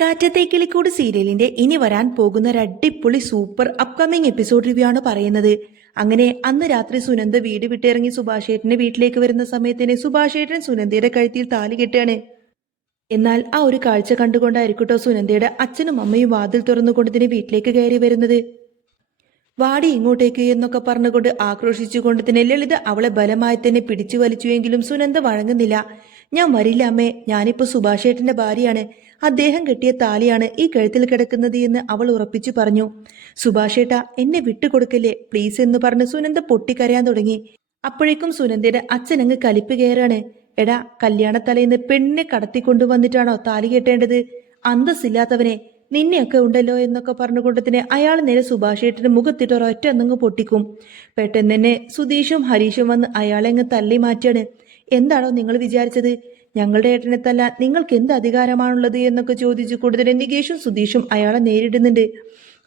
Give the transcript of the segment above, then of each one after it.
കാറ്റത്തേക്കിളിക്കൂട് സീരിയലിന്റെ ഇനി വരാൻ പോകുന്ന ഒരു അടിപൊളി സൂപ്പർ അപ്കമിങ് എപ്പിസോഡ് റിവ്യൂ ആണ് പറയുന്നത്. അങ്ങനെ അന്ന് രാത്രി സുനന്ദ വീട് വിട്ടിറങ്ങി സുഭാഷേട്ടന്റെ വീട്ടിലേക്ക് വരുന്ന സമയത്തിന് സുഭാഷേട്ടൻ സുനന്ദയുടെ കഴുത്തിൽ താലി കെട്ടുകയാണ്. എന്നാൽ ആ ഒരു കാഴ്ച കണ്ടുകൊണ്ടായിരിക്കട്ടോ സുനന്ദയുടെ അച്ഛനും അമ്മയും വാതിൽ തുറന്നുകൊണ്ട് തന്നെ വീട്ടിലേക്ക് കയറി വരുന്നത്. വാടി ഇങ്ങോട്ടേക്ക് എന്നൊക്കെ പറഞ്ഞുകൊണ്ട് ആക്രോശിച്ചുകൊണ്ട് തന്നെ ലളിത അവളെ ബലമായി തന്നെ പിടിച്ചു വലിച്ചുവെങ്കിലും സുനന്ദ വഴങ്ങുന്നില്ല. ഞാൻ വരില്ല അമ്മേ, ഞാനിപ്പോ സുഭാഷേട്ടന്റെ ഭാര്യയാണ്, അദ്ദേഹം കെട്ടിയ താലിയാണ് ഈ കഴുത്തിൽ കിടക്കുന്നത് എന്ന് അവൾ ഉറപ്പിച്ചു പറഞ്ഞു. സുഭാഷേട്ട, എന്നെ വിട്ടുകൊടുക്കല്ലേ പ്ലീസ് എന്ന് പറഞ്ഞ് സുനന്ദ പൊട്ടിക്കരയാൻ തുടങ്ങി. അപ്പോഴേക്കും സുനന്ദയുടെ അച്ഛനങ്ങ് കലിപ്പ് കയറാണ്. എടാ, കല്യാണത്തലേന്ന് പെണ്ണിനെ കടത്തിക്കൊണ്ടുവന്നിട്ടാണോ താലി കെട്ടേണ്ടത്? അന്തസ്സില്ലാത്തവനെ, നിന്നെയൊക്കെ ഉണ്ടല്ലോ എന്നൊക്കെ പറഞ്ഞുകൊണ്ട് തന്നെ അയാൾ നേരെ സുഭാഷേട്ടന്റെ മുഖത്തിട്ട് ഒരൊറ്റ അന്നങ്ങ് പൊട്ടിക്കും. പെട്ടെന്ന് തന്നെ സുധീഷും ഹരീഷും വന്ന് അയാളെ അങ്ങ് തള്ളി മാറ്റാണ്. എന്താണോ നിങ്ങൾ വിചാരിച്ചത്? ഞങ്ങളുടെ ഏട്ടനെ തല്ലാൻ നിങ്ങൾക്ക് എന്ത് അധികാരമാണുള്ളത് എന്നൊക്കെ ചോദിച്ചു കൂടുതൽ നികേഷും സുധീഷും അയാളെ നേരിടുന്നുണ്ട്.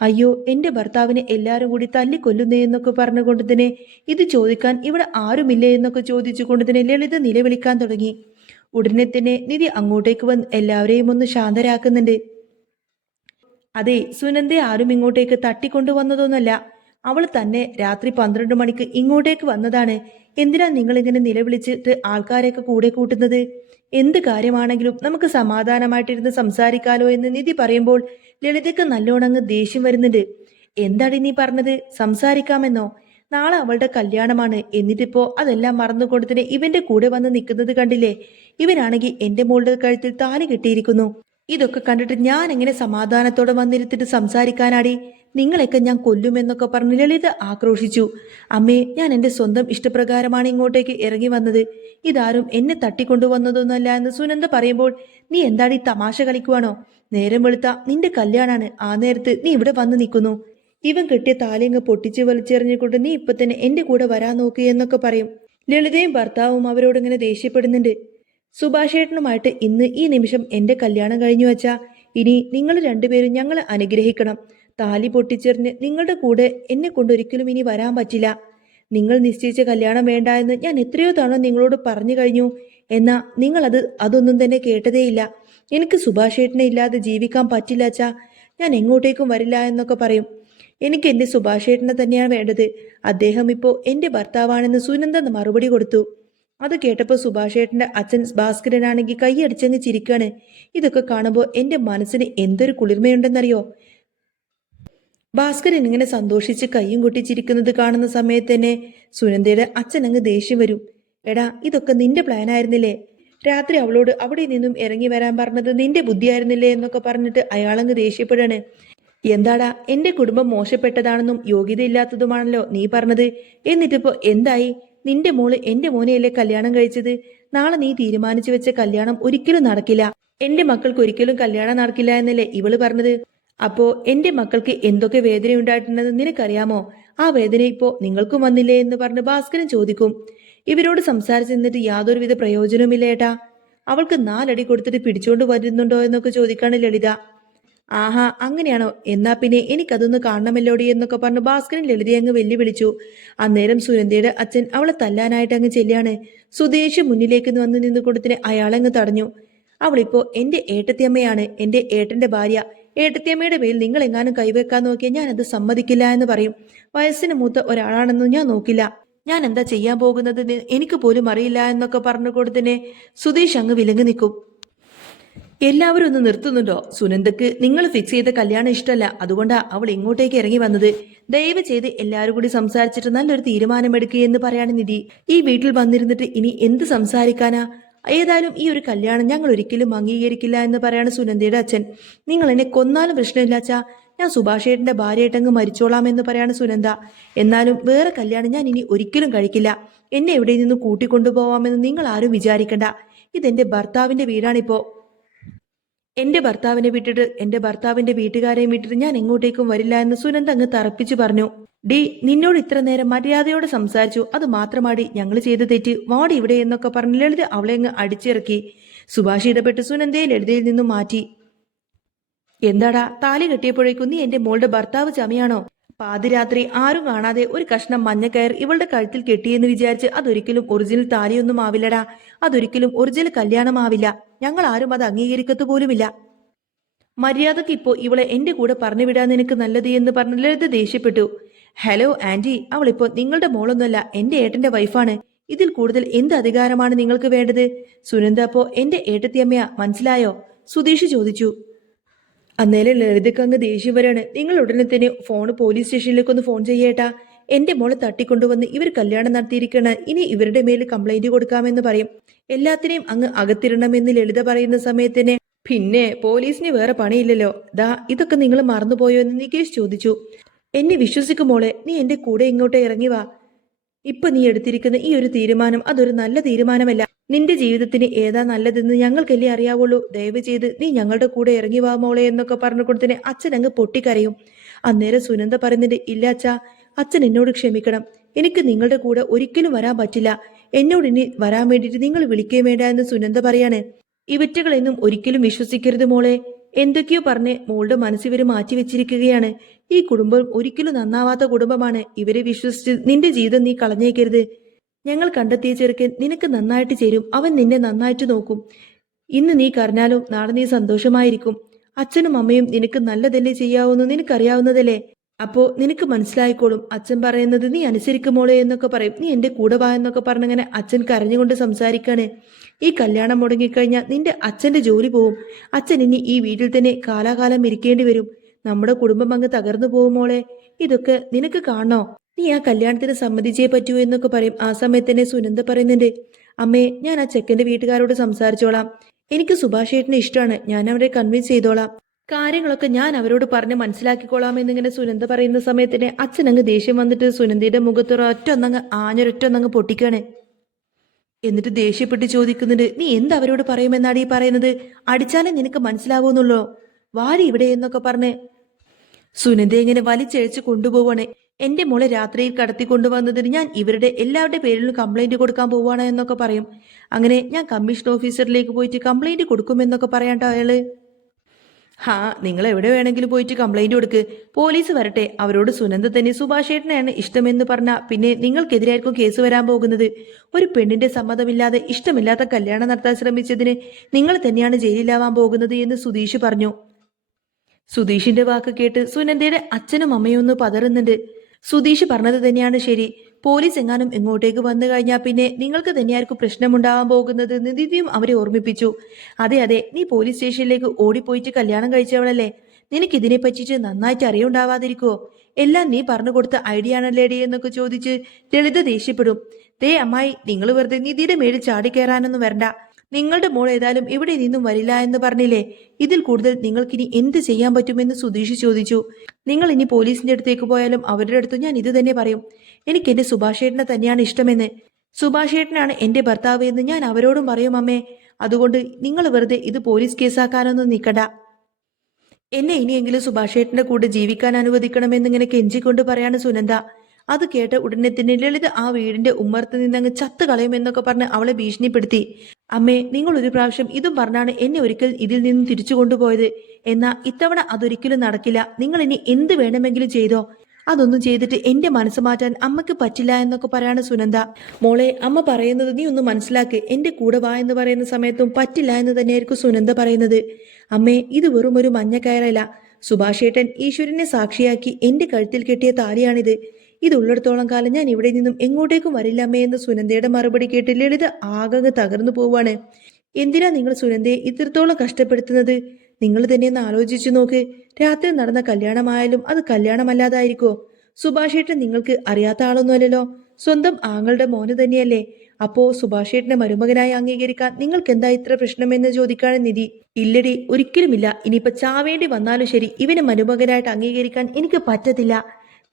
അയ്യോ, എന്റെ ഭർത്താവിനെ എല്ലാവരും കൂടി തല്ലിക്കൊല്ലുന്നേ എന്നൊക്കെ പറഞ്ഞുകൊണ്ട് തന്നെ ഇത് ചോദിക്കാൻ ഇവിടെ ആരുമില്ലേ എന്നൊക്കെ ചോദിച്ചുകൊണ്ട് തന്നെ ലളിത നിലവിളിക്കാൻ തുടങ്ങി. ഉടനെ തന്നെ നിധി അങ്ങോട്ടേക്ക് വന്ന് എല്ലാവരെയും ഒന്ന് ശാന്തരാക്കുന്നുണ്ട്. അതെ, സുനന്ദയെ ആരും ഇങ്ങോട്ടേക്ക് തട്ടിക്കൊണ്ടുവന്നതൊന്നുമല്ല, അവൾ തന്നെ രാത്രി 12 മണിക്ക് ഇങ്ങോട്ടേക്ക് വന്നതാണ്. എന്തിനാ നിങ്ങൾ ഇങ്ങനെ നിലവിളിച്ചിട്ട് ആൾക്കാരെയൊക്കെ കൂടെ കൂട്ടുന്നത്? എന്ത് കാര്യമാണെങ്കിലും നമുക്ക് സമാധാനമായിട്ടിരുന്ന് സംസാരിക്കാലോ എന്ന് നിധി പറയുമ്പോൾ ലളിതയ്ക്ക് നല്ലോണങ്ങ് ദേഷ്യം വരുന്നുണ്ട്. എന്താടി നീ പറഞ്ഞത്? സംസാരിക്കാമെന്നോ? നാളെ അവളുടെ കല്യാണമാണ്, എന്നിട്ടിപ്പോ അതെല്ലാം മറന്നുകൊണ്ടതിന് ഇവന്റെ കൂടെ വന്ന് നിൽക്കുന്നത് കണ്ടില്ലേ? ഇവനാണെങ്കിൽ എന്റെ മോളുടെ കഴുത്തിൽ താലി കെട്ടിയിരിക്കുന്നു. ഇതൊക്കെ കണ്ടിട്ട് ഞാൻ എങ്ങനെ സമാധാനത്തോടെ വന്നിരുത്തിട്ട് സംസാരിക്കാനാടി? നിങ്ങളെയൊക്കെ ഞാൻ കൊല്ലുമെന്നൊക്കെ പറഞ്ഞ് ലളിത ആക്രോശിച്ചു. അമ്മേ, ഞാൻ എൻ്റെ സ്വന്തം ഇഷ്ടപ്രകാരമാണ് ഇങ്ങോട്ടേക്ക് ഇറങ്ങി വന്നത്, ഇതാരും എന്നെ തട്ടിക്കൊണ്ടുവന്നതൊന്നുമല്ല എന്ന് സുനന്ദ പറയുമ്പോൾ നീ എന്താടി തമാശ കളിക്കുവാണോ? നേരം വെളുത്ത നിന്റെ കല്യാണാണ്, ആ നേരത്ത് നീ ഇവിടെ വന്ന് നിൽക്കുന്നു. ഇവൻ കെട്ടിയ താലിയങ്ങ് പൊട്ടിച്ച് വലിച്ചെറിഞ്ഞുകൊണ്ട് നീ ഇപ്പൊ തന്നെ എന്റെ കൂടെ വരാൻ നോക്കി എന്നൊക്കെ പറയും. ലളിതയും ഭർത്താവും അവരോടിങ്ങനെ ദേഷ്യപ്പെടുന്നുണ്ട്. സുഭാഷേട്ടനുമായിട്ട് ഇന്ന് ഈ നിമിഷം എന്റെ കല്യാണം കഴിഞ്ഞു വച്ചാ ഇനി നിങ്ങൾ രണ്ടുപേരും ഞങ്ങളെ അനുഗ്രഹിക്കണം. താലി പൊട്ടിച്ചെറിഞ്ഞ് നിങ്ങളുടെ കൂടെ എന്നെ കൊണ്ടൊരിക്കലും ഇനി വരാൻ പറ്റില്ല. നിങ്ങൾ നിശ്ചയിച്ച കല്യാണം വേണ്ട എന്ന് ഞാൻ എത്രയോ തവണ നിങ്ങളോട് പറഞ്ഞു കഴിഞ്ഞു. എന്നാ നിങ്ങൾ അതൊന്നും തന്നെ കേട്ടതേയില്ല. എനിക്ക് സുഭാഷേട്ടനെ ഇല്ലാതെ ജീവിക്കാൻ പറ്റില്ല അച്ഛാ, ഞാൻ എങ്ങോട്ടേക്കും വരില്ല എന്നൊക്കെ പറയും. എനിക്ക് എൻ്റെ സുഭാഷേട്ടനെ തന്നെയാണ് വേണ്ടത്, അദ്ദേഹം ഇപ്പോൾ എൻ്റെ ഭർത്താവാണെന്ന് സുനന്ദ മറുപടി കൊടുത്തു. അത് കേട്ടപ്പോൾ സുഭാഷേട്ടന്റെ അച്ഛൻ ഭാസ്കരനാണെങ്കിൽ കൈയടിച്ചങ്ങ് ചിരിക്കാണ്. ഇതൊക്കെ കാണുമ്പോൾ എൻ്റെ മനസ്സിന് എന്തൊരു കുളിർമയുണ്ടെന്നറിയോ? ഭാസ്കരൻ ഇങ്ങനെ സന്തോഷിച്ച് കൈയും കൊട്ടി ചിരിക്കുന്നത് കാണുന്ന സമയത്ത് തന്നെ സുനന്ദയുടെ അച്ഛനങ്ങ് ദേഷ്യം വരും. എടാ, ഇതൊക്കെ നിന്റെ പ്ലാൻ ആയിരുന്നില്ലേ? രാത്രി അവളോട് അവിടെ നിന്നും ഇറങ്ങി വരാൻ പറഞ്ഞത് നിന്റെ ബുദ്ധിയായിരുന്നില്ലേ എന്നൊക്കെ പറഞ്ഞിട്ട് അയാളങ്ങ് ദേഷ്യപ്പെടാണ്. എന്താടാ, എന്റെ കുടുംബം മോശപ്പെട്ടതാണെന്നും യോഗ്യതയില്ലാത്തതുമാണല്ലോ നീ പറഞ്ഞത്, എന്നിട്ടിപ്പോ എന്തായി? നിന്റെ മോള് എന്റെ മോനെയല്ലേ കല്യാണം കഴിച്ചത്? നാളെ നീ തീരുമാനിച്ചു വെച്ച കല്യാണം ഒരിക്കലും നടക്കില്ല. എന്റെ മക്കൾക്ക് ഒരിക്കലും കല്യാണം നടക്കില്ല എന്നല്ലേ ഇവള് പറഞ്ഞത്? അപ്പോ എന്റെ മക്കൾക്ക് എന്തൊക്കെ വേദന ഉണ്ടായിട്ടുണ്ടെന്ന് നിനക്കറിയാമോ? ആ വേദന ഇപ്പോ നിങ്ങൾക്കും വന്നില്ലേ എന്ന് പറഞ്ഞ് ഭാസ്കരൻ ചോദിക്കും. ഇവരോട് സംസാരിച്ച് നിന്നിട്ട് യാതൊരുവിധ പ്രയോജനവുമില്ല ഏട്ടാ. അവൾക്ക് 4 അടി കൊടുത്തിട്ട് പിടിച്ചോണ്ട് വരുന്നുണ്ടോ എന്നൊക്കെ ചോദിക്കാണ് ലളിത. ആഹാ, അങ്ങനെയാണോ? എന്നാ പിന്നെ എനിക്കതൊന്ന് കാണണമല്ലോടി എന്നൊക്കെ പറഞ്ഞു ഭാസ്കരൻ ലളിതയെ അങ്ങ് വെല്ലുവിളിച്ചു. അന്നേരം സുനന്ദയുടെ അച്ഛൻ അവളെ തല്ലാനായിട്ട് അങ്ങ് ചെല്ലാണ്. സുദേശ് മുന്നിലേക്ക് വന്ന് നിന്നുകൊണ്ട് തന്നെ അയാളങ്ങ് തടഞ്ഞു. അവളിപ്പോ എന്റെ ഏട്ടത്തിയമ്മയാണ്, എന്റെ ഏട്ടന്റെ ഭാര്യ. ഏട്ടത്തിയമ്മയുടെ മേൽ നിങ്ങൾ എങ്ങാനും കൈവെക്കാൻ നോക്കിയാൽ ഞാൻ അത് സമ്മതിക്കില്ല എന്ന് പറയും. വയസ്സിന് മൂത്ത ഒരാളാണെന്നും ഞാൻ നോക്കില്ല. ഞാൻ എന്താ ചെയ്യാൻ പോകുന്നത് എനിക്ക് പോലും അറിയില്ല എന്നൊക്കെ പറഞ്ഞുകൊണ്ട് തന്നെ സുധീഷ് അങ്ങ് വിലങ്ങി നിൽക്കും. എല്ലാവരും ഒന്ന് നിർത്തുന്നുണ്ടോ? സുനന്ദക്ക് നിങ്ങൾ ഫിക്സ് ചെയ്ത കല്യാണം ഇഷ്ടമല്ല, അതുകൊണ്ടാ അവൾ ഇങ്ങോട്ടേക്ക് ഇറങ്ങി വന്നത്. ദയവ് ചെയ്ത് എല്ലാവരും കൂടി സംസാരിച്ചിട്ട് നല്ലൊരു തീരുമാനമെടുക്കുക എന്ന് പറയാണ് നിധി. ഈ വീട്ടിൽ വന്നിരുന്നിട്ട് ഇനി എന്ത് സംസാരിക്കാനാ? ഏതായാലും ഈ ഒരു കല്യാണം ഞങ്ങൾ ഒരിക്കലും അംഗീകരിക്കില്ല എന്ന് പറയാണ് സുനന്ദയുടെ അച്ഛൻ. നിങ്ങൾ എന്നെ കൊന്നാലും പ്രശ്നമില്ല അച്ഛാ, ഞാൻ സുഭാഷേട്ടന്റെ ഭാര്യയായിട്ടങ്ങ് മരിച്ചോളാം എന്ന് പറയാണ് സുനന്ദ. എന്നാലും വേറെ കല്യാണം ഞാൻ ഇനി ഒരിക്കലും കഴിക്കില്ല. എന്നെ എവിടെ നിന്ന് കൂട്ടിക്കൊണ്ടുപോവാമെന്ന് നിങ്ങൾ ആരും വിചാരിക്കണ്ട. ഇതെന്റെ ഭർത്താവിന്റെ വീടാണിപ്പോ. എന്റെ ഭർത്താവിനെ വിട്ടിട്ട് എന്റെ ഭർത്താവിന്റെ വീട്ടുകാരെയും വിട്ടിട്ട് ഞാൻ എങ്ങോട്ടേക്കും വരില്ല എന്ന് സുനന്ദ അങ്ങ് തറപ്പിച്ചു പറഞ്ഞു. ഡി, നിന്നോട് ഇത്ര നേരം മര്യാദയോടെ സംസാരിച്ചു, അത് മാത്രമാടി ഞങ്ങൾ ചെയ്ത തെറ്റ്, വാടി ഇവിടെ എന്നൊക്കെ പറഞ്ഞ് ലളിത അവളെ അങ്ങ് അടിച്ചിറക്കി. സുഭാഷ് ഇടപെട്ട് സുനന്ദയെ ലളിതയിൽ നിന്നും മാറ്റി. എന്താടാ, താലി കെട്ടിയപ്പോഴേക്കും നീ എന്റെ മോളുടെ ഭർത്താവ് ചമയാണോ? പാതിരാത്രി ആരും കാണാതെ ഒരു കഷ്ണം മഞ്ഞക്കയർ ഇവളുടെ കഴുത്തിൽ കെട്ടിയെന്ന് വിചാരിച്ച് അതൊരിക്കലും ഒറിജിനൽ താലിയൊന്നും ആവില്ലടാ. അതൊരിക്കലും ഒറിജിനൽ കല്യാണമാവില്ല. ഞങ്ങൾ ആരും അത് അംഗീകരിക്കത്തു പോലുമില്ല. മര്യാദക്ക് ഇപ്പോൾ ഇവളെ എന്റെ കൂടെ പറഞ്ഞു വിടാൻ നിനക്ക് നല്ലത് എന്ന് പറഞ്ഞ ലളിത ദേഷ്യപ്പെട്ടു. ഹലോ ആന്റി, അവളിപ്പോ നിങ്ങളുടെ മോളൊന്നുമല്ല, എന്റെ ഏട്ടന്റെ വൈഫാണ്. ഇതിൽ കൂടുതൽ എന്ത് അധികാരമാണ് നിങ്ങൾക്ക് വേണ്ടത്? സുനന്ദ അപ്പോ എന്റെ ഏട്ടത്തിയമ്മയാ, മനസ്സിലായോ? സുധീഷ് ചോദിച്ചു. അന്നേരം ലളിതക്ക് അങ്ങ് ദേഷ്യം വരാണ്. നിങ്ങൾ ഉടനെ തന്നെ പോലീസ് സ്റ്റേഷനിലേക്കൊന്ന് ഫോൺ ചെയ്യേട്ടാ. എന്റെ മോളെ തട്ടിക്കൊണ്ടുവന്ന് ഇവർ കല്യാണം നടത്തിയിരിക്കണ, ഇനി ഇവരുടെ മേൽ കംപ്ലൈന്റ് കൊടുക്കാമെന്ന് പറയും. എല്ലാത്തിനെയും അങ്ങ് അകത്തിടണമെന്ന് ലളിത പറയുന്ന സമയത്തിന് പിന്നെ പോലീസിന് വേറെ പണിയില്ലല്ലോ. ദാ ഇതൊക്കെ നിങ്ങൾ മറന്നുപോയോ എന്ന് നികേഷ് ചോദിച്ചു. എന്നെ വിശ്വസിക്കുമോളെ, നീ എന്റെ കൂടെ ഇങ്ങോട്ട് ഇറങ്ങി വാ. ഇപ്പൊ നീ എടുത്തിരിക്കുന്ന ഈ ഒരു തീരുമാനം അതൊരു നല്ല തീരുമാനമല്ല. നിന്റെ ജീവിതത്തിന് ഏതാ നല്ലതെന്ന് ഞങ്ങൾക്കല്ലേ അറിയാവുള്ളൂ. ദയവ് ചെയ്ത് നീ ഞങ്ങളുടെ കൂടെ ഇറങ്ങി വാ മോളെ എന്നൊക്കെ പറഞ്ഞുകൊണ്ട് തന്നെ അച്ഛൻ അങ്ങ് പൊട്ടിക്കരയും. അന്നേരം സുനന്ദ പറയുന്നുണ്ട്, ഇല്ല അച്ഛാ, അച്ഛൻ എന്നോട് ക്ഷമിക്കണം. എനിക്ക് നിങ്ങളുടെ കൂടെ ഒരിക്കലും വരാൻ പറ്റില്ല. എന്നോട് ഇനി വരാൻ വേണ്ടിയിട്ട് നിങ്ങൾ വിളിക്കുകയും വേണ്ട എന്ന് സുനന്ദ പറയാണ്. ഇവറ്റകളെന്നും ഒരിക്കലും വിശ്വസിക്കരുത് മോളെ. എന്തൊക്കെയോ പറഞ്ഞ് മോളുടെ മനസ്സിവര് മാറ്റി വെച്ചിരിക്കുകയാണ്. ഈ കുടുംബം ഒരിക്കലും നന്നാവാത്ത കുടുംബമാണ്. ഇവരെ വിശ്വസിച്ച് നിന്റെ ജീവിതം നീ കളഞ്ഞേക്കരുത്. ഞങ്ങൾ കണ്ടെത്തിയ ചെറുക്കൻ നിനക്ക് നന്നായിട്ട് ചേരും. അവൻ നിന്നെ നന്നായിട്ട് നോക്കും. ഇന്ന് നീ കരഞ്ഞാലും നാളെ നീ സന്തോഷമായിരിക്കും. അച്ഛനും അമ്മയും നിനക്ക് നല്ലതല്ലേ ചെയ്യാവുന്നു, നിനക്കറിയാവുന്നതല്ലേ. അപ്പോ നിനക്ക് മനസ്സിലായിക്കോളും. അച്ഛൻ പറയുന്നത് നീ അനുസരിക്കുമോളെ എന്നൊക്കെ പറയും. നീ എന്റെ കൂടെ വാ എന്നൊക്കെ പറഞ്ഞങ്ങനെ അച്ഛൻ കരഞ്ഞുകൊണ്ട് സംസാരിക്കാണ്. ഈ കല്യാണം മുടങ്ങിക്കഴിഞ്ഞാൽ നിന്റെ അച്ഛന്റെ ജോലി പോവും. അച്ഛൻ ഇനി ഈ വീട്ടിൽ തന്നെ കാലാകാലം ഇരിക്കേണ്ടി വരും. നമ്മുടെ കുടുംബം അങ്ങ് തകർന്നു പോകും മോളെ. ഇതൊക്കെ നിനക്ക് കാണണോ? നീ ആ കല്യാണത്തിന് സമ്മതിച്ചേ പറ്റൂ എന്നൊക്കെ പറയും. ആ സമയത്ത് തന്നെ സുനന്ദ പറയുന്നുണ്ട്, അമ്മേ, ഞാൻ ആ ചെക്കന്റെ വീട്ടുകാരോട് സംസാരിച്ചോളാം. എനിക്ക് സുഭാഷ് ഏട്ടനെ ഇഷ്ടമാണ്. ഞാൻ അവരെ കൺവിൻസ് ചെയ്തോളാം. കാര്യങ്ങളൊക്കെ ഞാൻ അവരോട് പറഞ്ഞ് മനസ്സിലാക്കിക്കോളാം എന്നിങ്ങനെ സുനന്ദ പറയുന്ന സമയത്തിന് അച്ഛനങ്ങ് ദേഷ്യം വന്നിട്ട് സുനന്ദയുടെ മുഖത്തൊരൊറ്റൊന്നങ്ങ് ആഞ്ഞൊരൊറ്റൊന്നങ്ങ് പൊട്ടിക്കാണ്. എന്നിട്ട് ദേഷ്യപ്പെട്ട് ചോദിക്കുന്നുണ്ട്, നീ എന്ത് അവരോട് പറയുമെന്നാണ് ഈ പറയുന്നത്? അടിച്ചാലേ നിനക്ക് മനസ്സിലാവുന്നുള്ളോ? വാരി ഇവിടെ എന്നൊക്കെ പറഞ്ഞ് സുനന്ദ ഇങ്ങനെ വലിച്ചഴിച്ച് കൊണ്ടുപോവാണ്. എന്റെ മോളെ രാത്രിയിൽ കടത്തിക്കൊണ്ടുവന്നതിന് ഞാൻ ഇവരുടെ എല്ലാവരുടെ പേരിലും കംപ്ലൈന്റ് കൊടുക്കാൻ പോവാണ് എന്നൊക്കെ പറയും. അങ്ങനെ ഞാൻ കമ്മീഷൻ ഓഫീസറിലേക്ക് പോയിട്ട് കംപ്ലൈന്റ് കൊടുക്കുമെന്നൊക്കെ പറയാട്ടോ അയാള്. ഹാ, നിങ്ങൾ എവിടെ വേണമെങ്കിലും പോയിട്ട് കംപ്ലൈന്റ് കൊടുക്ക്. പോലീസ് വരട്ടെ. അവരോട് സുനന്ദ തന്നെ സുഭാഷ് ഏട്ടനെയാണ് ഇഷ്ടമെന്ന് പറഞ്ഞാൽ പിന്നെ നിങ്ങൾക്കെതിരായിരിക്കും കേസ് വരാൻ പോകുന്നത്. ഒരു പെണ്ണിന്റെ സമ്മതമില്ലാതെ ഇഷ്ടമില്ലാത്ത കല്യാണം നടത്താൻ ശ്രമിച്ചതിന് നിങ്ങൾ തന്നെയാണ് ജയിലിലാവാൻ പോകുന്നത് എന്ന് സുധീഷ് പറഞ്ഞു. സുധീഷിന്റെ വാക്ക് കേട്ട് സുനന്ദയുടെ അച്ഛനും അമ്മയും ഒന്ന് പതറുന്നുണ്ട്. സുധീഷ് പറഞ്ഞത് തന്നെയാണ് ശരി. പോലീസ് എങ്ങാനും ഇങ്ങോട്ടേക്ക് വന്നു കഴിഞ്ഞാൽ പിന്നെ നിങ്ങൾക്ക് തന്നെയായിരിക്കും പ്രശ്നമുണ്ടാവാൻ പോകുന്നത് എന്ന് നിധിയും അവരെ ഓർമ്മിപ്പിച്ചു. അതെ അതെ, നീ പോലീസ് സ്റ്റേഷനിലേക്ക് ഓടിപ്പോയിട്ട് കല്യാണം കഴിച്ചവളല്ലേ. നിനക്ക് ഇതിനെ പറ്റിയിട്ട് നന്നായിട്ട് അറിയുണ്ടാവാതിരിക്കുവോ? എല്ലാം നീ പറഞ്ഞു കൊടുത്ത ഐഡിയ ആണല്ലേടി എന്നൊക്കെ ചോദിച്ച് ലളിത ദേഷ്യപ്പെടും. ദേ അമ്മായി, നിങ്ങൾ വെറുതെ നിധിയുടെ മേളിൽ ചാടിക്കയറാനൊന്നും വരണ്ട. നിങ്ങളുടെ മോൾ ഏതായാലും ഇവിടെ നിന്നും വരില്ല എന്ന് പറഞ്ഞില്ലേ. ഇതിൽ കൂടുതൽ നിങ്ങൾക്കിനി എന്ത് ചെയ്യാൻ പറ്റുമെന്ന് സുധീഷ് ചോദിച്ചു. നിങ്ങൾ ഇനി പോലീസിന്റെ അടുത്തേക്ക് പോയാലും അവരുടെ അടുത്ത് ഞാൻ ഇത് തന്നെ പറയും. എനിക്ക് എന്റെ സുഭാഷ് ഏട്ടനെ തന്നെയാണ് ഇഷ്ടമെന്ന്. സുഭാഷ് ഏട്ടനാണ് എന്റെ ഭർത്താവ് എന്ന് ഞാൻ അവരോടും പറയും അമ്മേ. അതുകൊണ്ട് നിങ്ങൾ വെറുതെ ഇത് പോലീസ് കേസാക്കാനൊന്നും നിൽക്കണ്ട. എന്നെ ഇനിയെങ്കിലും സുഭാഷ് ഏട്ടന്റെ കൂടെ ജീവിക്കാൻ അനുവദിക്കണമെന്നിങ്ങനെ കെഞ്ചിക്കൊണ്ട് പറയാണ് സുനന്ദ. അത് കേട്ട ഉടനെ തന്നെ ലളിത ആ വീടിന്റെ ഉമ്മർത്ത് നിന്നങ്ങ് ചത്ത് കളയുമെന്നൊക്കെ പറഞ്ഞ് അവളെ ഭീഷണിപ്പെടുത്തി. അമ്മേ, നിങ്ങൾ ഒരു പ്രാവശ്യം ഇതും പറഞ്ഞാണ് എന്നെ ഒരിക്കൽ ഇതിൽ നിന്നും തിരിച്ചു കൊണ്ടുപോയത്. എന്നാ ഇത്തവണ അതൊരിക്കലും നടക്കില്ല. നിങ്ങൾ ഇനി എന്ത് വേണമെങ്കിലും ചെയ്തോ. അതൊന്നും ചെയ്തിട്ട് എന്റെ മനസ്സ് മാറ്റാൻ അമ്മയ്ക്ക് പറ്റില്ല എന്നൊക്കെ പറയാണ് സുനന്ദ. മോളെ, അമ്മ പറയുന്നത് നീ ഒന്ന് മനസ്സിലാക്ക്. എന്റെ കൂടെ വാ എന്ന് പറയുന്ന സമയത്തും പറ്റില്ല എന്ന് തന്നെയായിരിക്കും സുനന്ദ പറയുന്നത്. അമ്മേ, ഇത് വെറും ഒരു മഞ്ഞക്കയറല്ല. സുഭാഷ് ഏട്ടൻ ഈശ്വരനെ സാക്ഷിയാക്കി എന്റെ കഴുത്തിൽ കെട്ടിയ താലിയാണിത്. ഇതുള്ളിടത്തോളം കാലം ഞാൻ ഇവിടെ നിന്നും എങ്ങോട്ടേക്കും വരില്ല അമ്മേ എന്ന് സുനന്ദയുടെ മറുപടി കേട്ട് ലളിത ആകെ തകർന്നു പോവാണ്. എന്തിനാ നിങ്ങൾ സുനന്ദയെ ഇത്രത്തോളം കഷ്ടപ്പെടുത്തുന്നത്? നിങ്ങൾ തന്നെ ഒന്ന് ആലോചിച്ചു നോക്ക്. രാത്രി നടന്ന കല്യാണമായാലും അത് കല്യാണമല്ലാതായിരിക്കോ? സുഭാഷ് ഏട്ടൻ നിങ്ങൾക്ക് അറിയാത്ത ആളൊന്നുമല്ലല്ലോ. സ്വന്തം ആങ്ങളുടെ മോന് തന്നെയല്ലേ. അപ്പോ സുഭാഷ് ഏട്ടനെ മരുമകനായി അംഗീകരിക്കാൻ നിങ്ങൾക്ക് എന്താ ഇത്ര പ്രശ്നമെന്ന് ചോദിക്കാണ് നിധി. ഇല്ലടി, ഒരിക്കലുമില്ല. ഇനിയിപ്പൊ ചാവേണ്ടി വന്നാലും ശരി, ഇവനെ മരുമകനായിട്ട് അംഗീകരിക്കാൻ എനിക്ക് പറ്റത്തില്ല.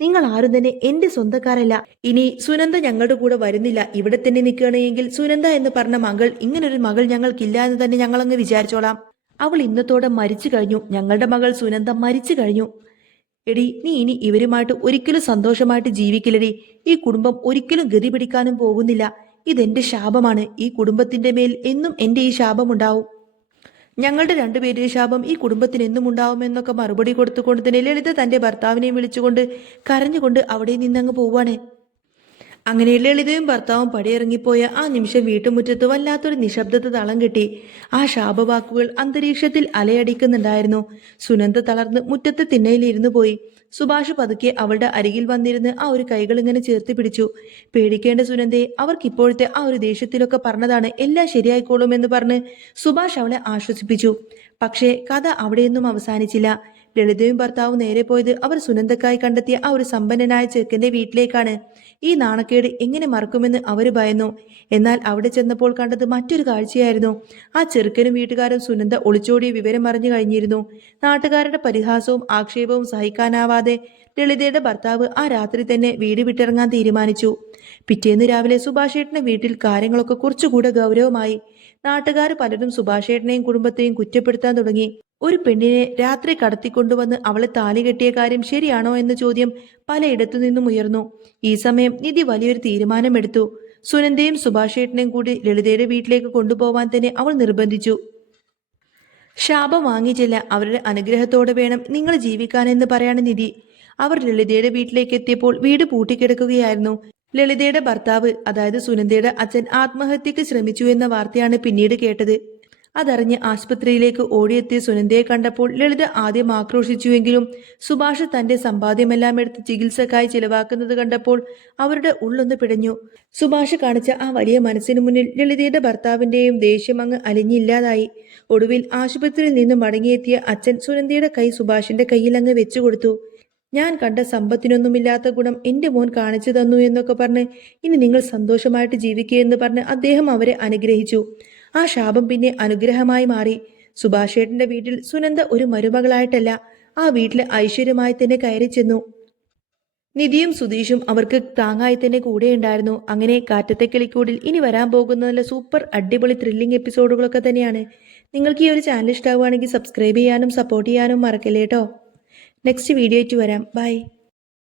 നിങ്ങൾ ആരും തന്നെ എന്റെ സ്വന്തക്കാരല്ല. ഇനി സുനന്ദ ഞങ്ങളുടെ കൂടെ വരുന്നില്ല, ഇവിടെ തന്നെ നിൽക്കുകയാണെങ്കിൽ സുനന്ദ എന്ന് പറഞ്ഞ മകൾ, ഇങ്ങനൊരു മകൾ ഞങ്ങൾക്കില്ല എന്ന് തന്നെ ഞങ്ങളങ്ങ് വിചാരിച്ചോളാം. അവൾ ഇന്നത്തോടെ മരിച്ചു കഴിഞ്ഞു. ഞങ്ങളുടെ മകൾ സുനന്ദ മരിച്ചു കഴിഞ്ഞു. എടി, നീ ഇനി ഇവരുമായിട്ട് ഒരിക്കലും സന്തോഷമായിട്ട് ജീവിക്കില്ലടി. ഈ കുടുംബം ഒരിക്കലും ഗതി പിടിക്കാനും പോകുന്നില്ല. ഇതെന്റെ ശാപമാണ്. ഈ കുടുംബത്തിന്റെ മേൽ എന്നും എന്റെ ഈ ശാപം ഉണ്ടാവും. ഞങ്ങളുടെ രണ്ടുപേരുടെ ശാപം ഈ കുടുംബത്തിന് എന്നും ഉണ്ടാവുമെന്നൊക്കെ മറുപടി കൊടുത്തുകൊണ്ട് തന്നെ ലളിത തന്റെ ഭർത്താവിനെയും വിളിച്ചുകൊണ്ട് കരഞ്ഞുകൊണ്ട് അവിടെ നിന്നങ്ങ് പോവാണ്. അങ്ങനെ ലളിതയും ഭർത്താവും പടിയിറങ്ങിപ്പോയ ആ നിമിഷം വീട്ടുമുറ്റത്ത് വല്ലാത്തൊരു നിശബ്ദത തളം കെട്ടി. ആ ശാപവാക്കുകൾ അന്തരീക്ഷത്തിൽ അലയടിക്കുന്നുണ്ടായിരുന്നു. സുനന്ദ തളർന്ന് മുറ്റത്ത് തിണ്ണയിലിരുന്നു പോയി. സുഭാഷ് പതുക്കെ അവളുടെ അരികിൽ വന്നിരുന്ന് ആ ഒരു കൈകൾ ഇങ്ങനെ ചേർത്ത് പിടിച്ചു. പേടിക്കേണ്ട സുനന്ദയെ, അവർക്കിപ്പോഴത്തെ ആ ഒരു ദേഷ്യത്തിലൊക്കെ പറഞ്ഞതാണ് എല്ലാം ശരിയായിക്കോളും എന്ന് പറഞ്ഞ് സുഭാഷ് അവളെ ആശ്വസിപ്പിച്ചു. പക്ഷേ കഥ അവിടെയൊന്നും അവസാനിച്ചില്ല. ലളിതയും ഭർത്താവും നേരെ പോയത് അവർ സുനന്ദക്കായി കണ്ടെത്തിയ ആ ഒരു സമ്പന്നനായ ചെറുക്കന്റെ വീട്ടിലേക്കാണ്. ഈ നാണക്കേട് എങ്ങനെ മറക്കുമെന്ന് അവർ ഭയന്നു. എന്നാൽ അവിടെ ചെന്നപ്പോൾ കണ്ടത് മറ്റൊരു കാഴ്ചയായിരുന്നു. ആ ചെറുക്കനും വീട്ടുകാരും സുനന്ദ ഒളിച്ചോടിയ വിവരം അറിഞ്ഞു കഴിഞ്ഞിരുന്നു. നാട്ടുകാരുടെ പരിഹാസവും ആക്ഷേപവും സഹിക്കാനാവാതെ ലളിതയുടെ ഭർത്താവ് ആ രാത്രി തന്നെ വീട് വിട്ടിറങ്ങാൻ തീരുമാനിച്ചു. പിറ്റേന്ന് രാവിലെ സുഭാഷേട്ടന്റെ വീട്ടിൽ കാര്യങ്ങളൊക്കെ കുറച്ചുകൂടെ ഗൗരവമായി. നാട്ടുകാർ പലരും സുഭാഷേട്ടനെയും കുടുംബത്തെയും കുറ്റപ്പെടുത്താൻ തുടങ്ങി. ഒരു പെണ്ണിനെ രാത്രി കടത്തിക്കൊണ്ടുവന്ന് അവളെ താലി കെട്ടിയ കാര്യം ശരിയാണോ എന്ന ചോദ്യം പലയിടത്തു നിന്നും ഉയർന്നു. ഈ സമയം നിധി വലിയൊരു തീരുമാനമെടുത്തു. സുനന്ദയും സുഭാഷേട്ടനെയും കൂടി ലളിതയുടെ വീട്ടിലേക്ക് കൊണ്ടുപോവാൻ തന്നെ അവൾ നിർബന്ധിച്ചു. ശാപം വാങ്ങിച്ചില്ല, അവരുടെ അനുഗ്രഹത്തോടെ വേണം നിങ്ങൾ ജീവിക്കാനെന്ന് പറയാണ് നിധി. അവർ ലളിതയുടെ വീട്ടിലേക്ക് എത്തിയപ്പോൾ വീട് പൂട്ടിക്കിടക്കുകയായിരുന്നു. ലളിതയുടെ ഭർത്താവ്, അതായത് സുനന്ദയുടെ അച്ഛൻ, ആത്മഹത്യക്ക് ശ്രമിച്ചു എന്ന വാർത്തയാണ് പിന്നീട് കേട്ടത്. അതറിഞ്ഞ് ആശുപത്രിയിലേക്ക് ഓടിയെത്തിയ സുനന്ദയെ കണ്ടപ്പോൾ ലളിത ആദ്യം ആക്രോശിച്ചുവെങ്കിലും സുഭാഷ് തന്റെ സമ്പാദ്യമെല്ലാം എടുത്ത് ചികിത്സക്കായി ചിലവാക്കുന്നത് കണ്ടപ്പോൾ അവരുടെ ഉള്ളൊന്ന് പിടഞ്ഞു. സുഭാഷ് കാണിച്ച ആ വലിയ മനസ്സിനു മുന്നിൽ ലളിതയുടെ ഭർത്താവിന്റെയും ദേഷ്യം അങ്ങ് അലിഞ്ഞില്ലാതായി. ഒടുവിൽ ആശുപത്രിയിൽ നിന്ന് മടങ്ങിയെത്തിയ അച്ഛൻ സുനന്ദയുടെ കൈ സുഭാഷിന്റെ കയ്യിൽ അങ്ങ് വെച്ചുകൊടുത്തു. ഞാൻ കണ്ട സമ്പത്തിനൊന്നുമില്ലാത്ത ഗുണം എന്റെ മോൻ കാണിച്ചു തന്നു എന്നൊക്കെ പറഞ്ഞ് ഇനി നിങ്ങൾ സന്തോഷമായിട്ട് ജീവിക്കുക എന്ന് പറഞ്ഞ് അദ്ദേഹം അവരെ അനുഗ്രഹിച്ചു. ആ ശാപം പിന്നെ അനുഗ്രഹമായി മാറി. സുഭാഷേട്ടന്റെ വീട്ടിൽ സുനന്ദ ഒരു മരുമകളായിട്ടല്ല, ആ വീട്ടിലെ ഐശ്വര്യമായി തന്നെ കയറി ചെന്നു. നിധിയും സുധീഷും അവർക്ക് താങ്ങായി തന്നെ കൂടെ ഉണ്ടായിരുന്നു. അങ്ങനെ കാറ്റത്തെ കിളിക്കൂടിൽ ഇനി വരാൻ പോകുന്ന നല്ല സൂപ്പർ അടിപൊളി ത്രില്ലിംഗ് എപ്പിസോഡുകളൊക്കെ തന്നെയാണ്. നിങ്ങൾക്ക് ഈ ഒരു ചാനൽ ഇഷ്ടമാവുകയാണെങ്കിൽ സബ്സ്ക്രൈബ് ചെയ്യാനും സപ്പോർട്ട് ചെയ്യാനും മറക്കല്ലേ കേട്ടോ. നെക്സ്റ്റ് വീഡിയോ ആയിട്ട് വരാം. ബൈ.